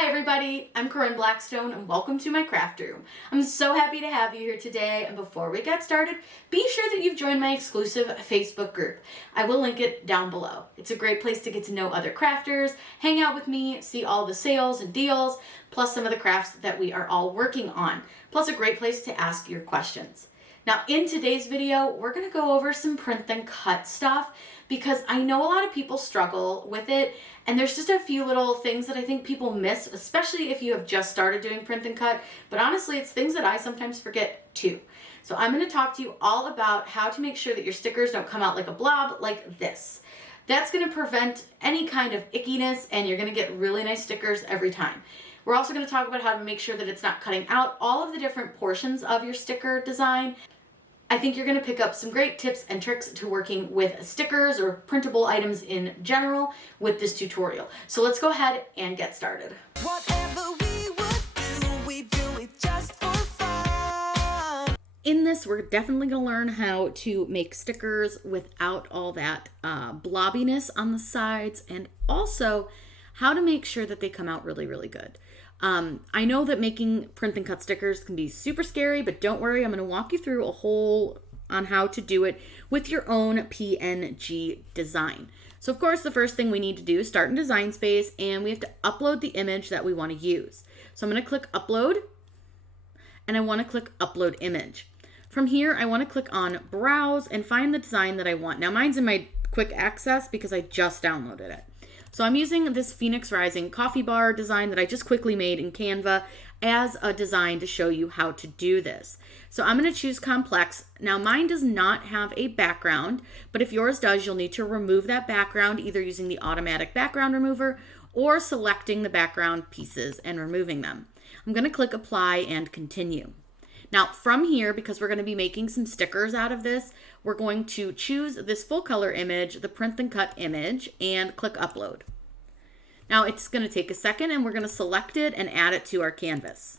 Hi everybody, I'm Corinne Blackstone and welcome to my craft room. I'm so happy to have you here today, and before we get started, be sure that you've joined my exclusive Facebook group. I will link it down below. It's a great place to get to know other crafters, hang out with me, see all the sales and deals, plus some of the crafts that we are all working on, plus a great place to ask your questions. Now in today's video, we're going to go over some print and cut stuff because I know a lot of people struggle with it, and there's just a few little things that I think people miss, especially if you have just started doing print and cut, but honestly it's things that I sometimes forget too. So I'm going to talk to you all about how to make sure that your stickers don't come out like a blob like this. That's going to prevent any kind of ickiness, and you're going to get really nice stickers every time. We're also going to talk about how to make sure that it's not cutting out all of the different portions of your sticker design. I think you're going to pick up some great tips and tricks to working with stickers or printable items in general with this tutorial. So let's go ahead and get started. Whatever we would do, we do it just for fun. In this, we're definitely going to learn how to make stickers without all that blobbiness on the sides, and also how to make sure that they come out really, really good. I know that making print and cut stickers can be super scary, but don't worry, I'm going to walk you through a whole on how to do it with your own PNG design. So of course, the first thing we need to do is start in Design Space, and we have to upload the image that we want to use. So I'm going to click Upload, and I want to click Upload Image. From here, I want to click on Browse and find the design that I want. Now mine's in my quick access because I just downloaded it. So I'm using this Phoenix Rising coffee bar design that I just quickly made in Canva as a design to show you how to do this. So I'm going to choose complex. Now mine does not have a background, but if yours does, you'll need to remove that background either using the automatic background remover or selecting the background pieces and removing them. I'm going to click apply and continue. Now from here, because we're going to be making some stickers out of this, we're going to choose this full color image, the print and cut image, and click upload. Now it's going to take a second, and we're going to select it and add it to our canvas.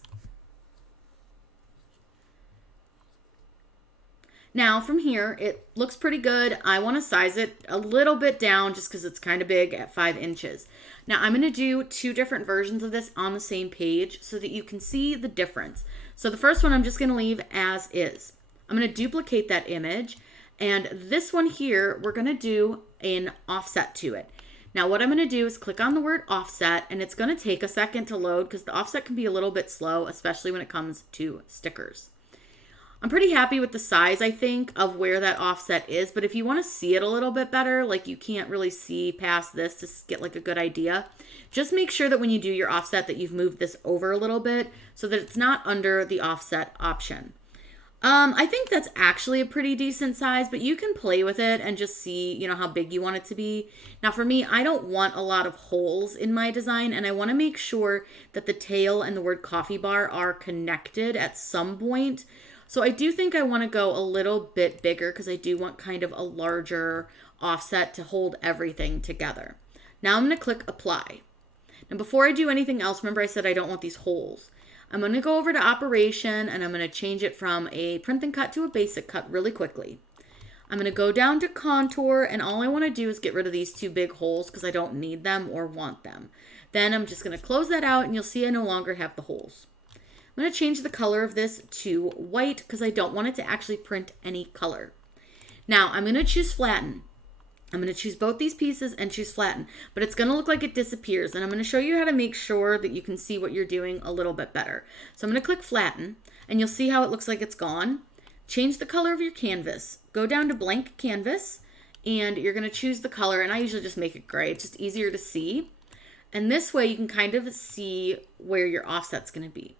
Now from here, it looks pretty good. I want to size it a little bit down just because it's kind of big at 5 inches. Now I'm going to do 2 different versions of this on the same page so that you can see the difference. So the first one I'm just going to leave as is. I'm going to duplicate that image, and this one here, we're going to do an offset to it. Now what I'm going to do is click on the word offset, and it's going to take a second to load because the offset can be a little bit slow, especially when it comes to stickers. I'm pretty happy with the size, I think, of where that offset is, but if you want to see it a little bit better, like you can't really see past this to get like a good idea, just make sure that when you do your offset that you've moved this over a little bit so that it's not under the offset option. I think that's actually a pretty decent size, but you can play with it and just see, how big you want it to be. Now for me, I don't want a lot of holes in my design, and I want to make sure that the tail and the word coffee bar are connected at some point. So I do think I want to go a little bit bigger because I do want kind of a larger offset to hold everything together. Now I'm going to click apply. Now before I do anything else, remember I said I don't want these holes. I'm going to go over to operation, and I'm going to change it from a print and cut to a basic cut really quickly. I'm going to go down to contour, and all I want to do is get rid of these 2 big holes because I don't need them or want them. Then I'm just going to close that out, and you'll see I no longer have the holes. I'm going to change the color of this to white because I don't want it to actually print any color. Now I'm going to choose flatten. I'm going to choose both these pieces and choose flatten, but it's going to look like it disappears, and I'm going to show you how to make sure that you can see what you're doing a little bit better. So I'm going to click flatten, and you'll see how it looks like it's gone. Change the color of your canvas. Go down to blank canvas, and you're going to choose the color, and I usually just make it gray. It's just easier to see. And this way you can kind of see where your offset's going to be.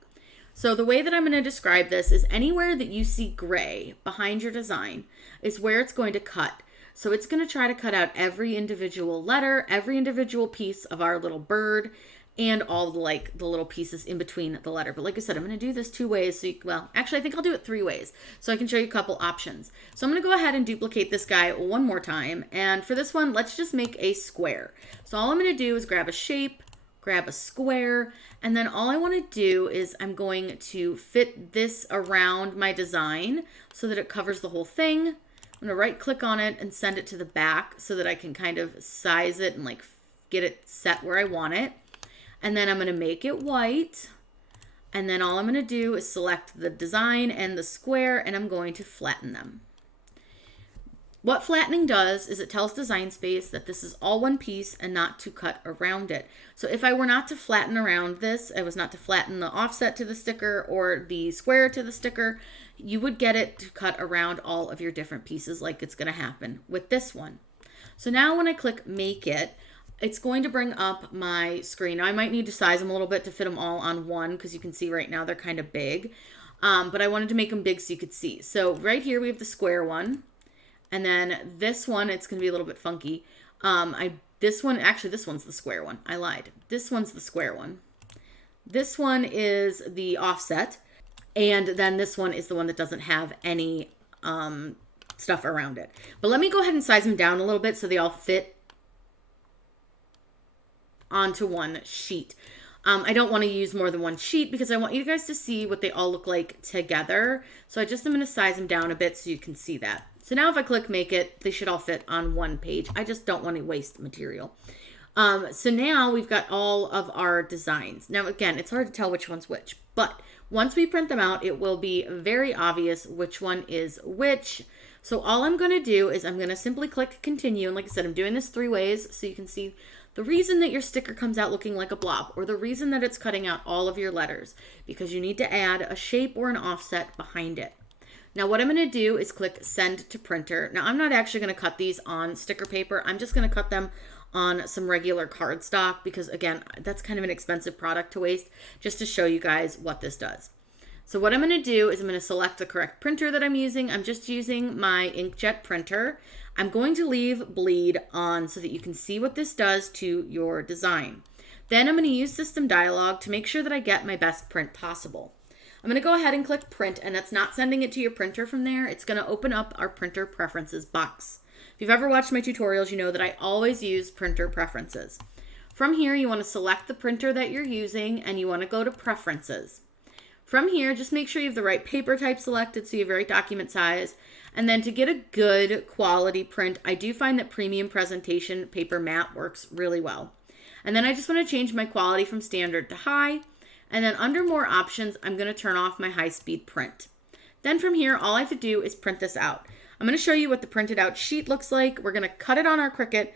So the way that I'm going to describe this is anywhere that you see gray behind your design is where it's going to cut. So it's going to try to cut out every individual letter, every individual piece of our little bird, and all the little pieces in between the letter. But like I said, I'm going to do this 2 ways. So actually I think I'll do it 3 ways so I can show you a couple options. So I'm going to go ahead and duplicate this guy one more time. And for this one, let's just make a square. So all I'm going to do is grab a shape, grab a square, and then all I want to do is I'm going to fit this around my design so that it covers the whole thing. I'm going to right click on it and send it to the back so that I can kind of size it and like get it set where I want it. And then I'm going to make it white. And then all I'm going to do is select the design and the square, and I'm going to flatten them. What flattening does is it tells Design Space that this is all one piece and not to cut around it. So if I were not to flatten around this, I was not to flatten the offset to the sticker or the square to the sticker, you would get it to cut around all of your different pieces like it's going to happen with this one. So now when I click Make It, it's going to bring up my screen. Now, I might need to size them a little bit to fit them all on one because you can see right now they're kind of big. But I wanted to make them big so you could see. So right here we have the square one. And then this one, it's going to be a little bit funky. This one's the square one. I lied. This one's the square one. This one is the offset. And then this one is the one that doesn't have any stuff around it. But let me go ahead and size them down a little bit so they all fit onto one sheet. I don't want to use more than one sheet because I want you guys to see what they all look like together. So I just am going to size them down a bit so you can see that. So now if I click Make It, they should all fit on one page. I just don't want to waste material. So now we've got all of our designs. Now again, it's hard to tell which one's which, but once we print them out, it will be very obvious which one is which. So all I'm going to do is I'm going to simply click Continue. And like I said, I'm doing this 3 ways so you can see the reason that your sticker comes out looking like a blob, or the reason that it's cutting out all of your letters, because you need to add a shape or an offset behind it. Now what I'm going to do is click Send to Printer. Now I'm not actually going to cut these on sticker paper. I'm just going to cut them on some regular cardstock because again, that's kind of an expensive product to waste, just to show you guys what this does. So what I'm going to do is I'm going to select the correct printer that I'm using. I'm just using my inkjet printer. I'm going to leave bleed on so that you can see what this does to your design. Then I'm going to use System Dialog to make sure that I get my best print possible. I'm going to go ahead and click Print, and that's not sending it to your printer from there. It's going to open up our Printer Preferences box. If you've ever watched my tutorials, you know that I always use Printer Preferences. From here, you want to select the printer that you're using, and you want to go to Preferences. From here, just make sure you have the right paper type selected so you have the right document size. And then to get a good quality print, I do find that premium presentation paper matte works really well. And then I just want to change my quality from standard to high. And then under more options, I'm going to turn off my high speed print. Then from here, all I have to do is print this out. I'm going to show you what the printed out sheet looks like. We're going to cut it on our Cricut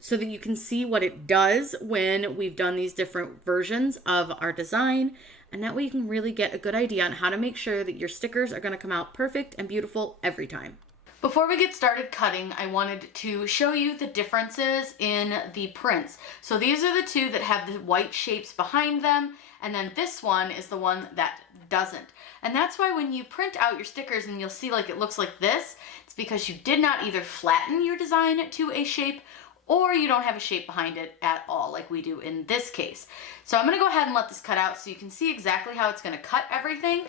so that you can see what it does when we've done these different versions of our design. And that way you can really get a good idea on how to make sure that your stickers are going to come out perfect and beautiful every time. Before we get started cutting, I wanted to show you the differences in the prints. So these are the two that have the white shapes behind them, and then this one is the one that doesn't. And that's why when you print out your stickers and you'll see like it looks like this, it's because you did not either flatten your design to a shape or you don't have a shape behind it at all like we do in this case. So I'm going to go ahead and let this cut out so you can see exactly how it's going to cut everything.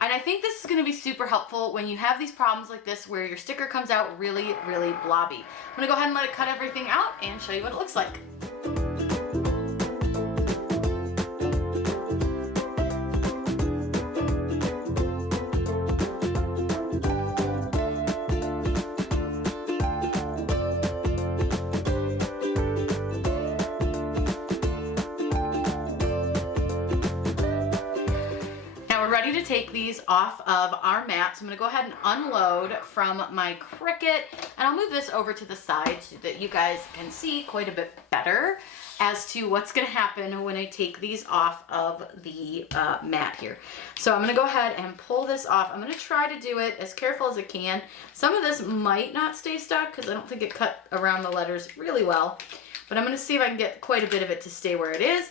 And I think this is going to be super helpful when you have these problems like this where your sticker comes out really, really blobby. I'm going to go ahead and let it cut everything out and show you what it looks like. Ready to take these off of our mat. So I'm going to go ahead and unload from my Cricut, and I'll move this over to the side so that you guys can see quite a bit better as to what's going to happen when I take these off of the mat here. So I'm going to go ahead and pull this off. I'm going to try to do it as careful as I can. Some of this might not stay stuck because I don't think it cut around the letters really well, but I'm going to see if I can get quite a bit of it to stay where it is.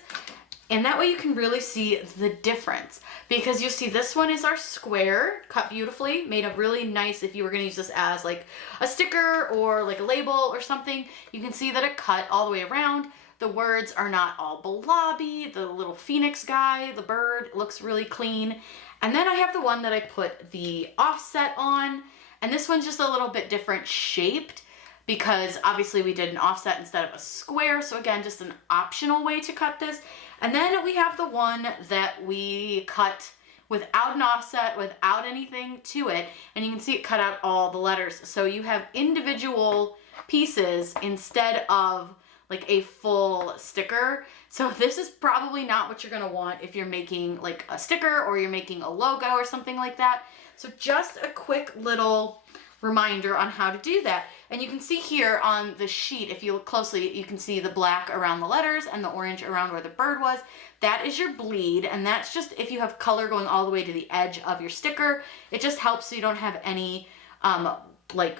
And that way you can really see the difference, because you'll see this one is our square, cut beautifully, made a really nice, if you were going to use this as like a sticker or like a label or something, you can see that it cut all the way around. The words are not all blobby. The little phoenix guy, the bird, looks really clean. And then I have the one that I put the offset on, and this one's just a little bit different shaped, because obviously we did an offset instead of a square. So again, just an optional way to cut this. And then we have the one that we cut without an offset, without anything to it. And you can see it cut out all the letters. So you have individual pieces instead of like a full sticker. So this is probably not what you're gonna want if you're making like a sticker or you're making a logo or something like that. So just a quick little reminder on how to do that. And you can see here on the sheet, if you look closely, you can see the black around the letters and the orange around where the bird was. That is your bleed, and that's just if you have color going all the way to the edge of your sticker. It just helps so you don't have any like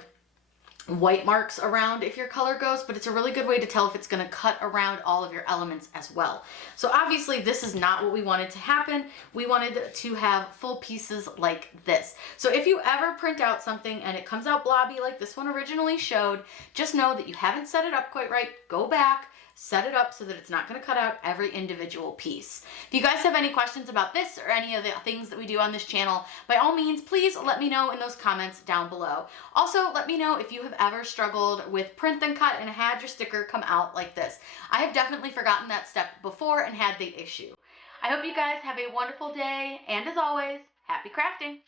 white marks around if your color goes, but it's a really good way to tell if it's going to cut around all of your elements as well. So obviously this is not what we wanted to happen. We wanted to have full pieces like this. So if you ever print out something and it comes out blobby like this one originally showed, just know that you haven't set it up quite right. Go back, set it up so that it's not going to cut out every individual piece. If you guys have any questions about this or any of the things that we do on this channel, by all means, please let me know in those comments down below. Also, let me know if you have ever struggled with print and cut and had your sticker come out like this. I have definitely forgotten that step before and had the issue. I hope you guys have a wonderful day, and as always, happy crafting!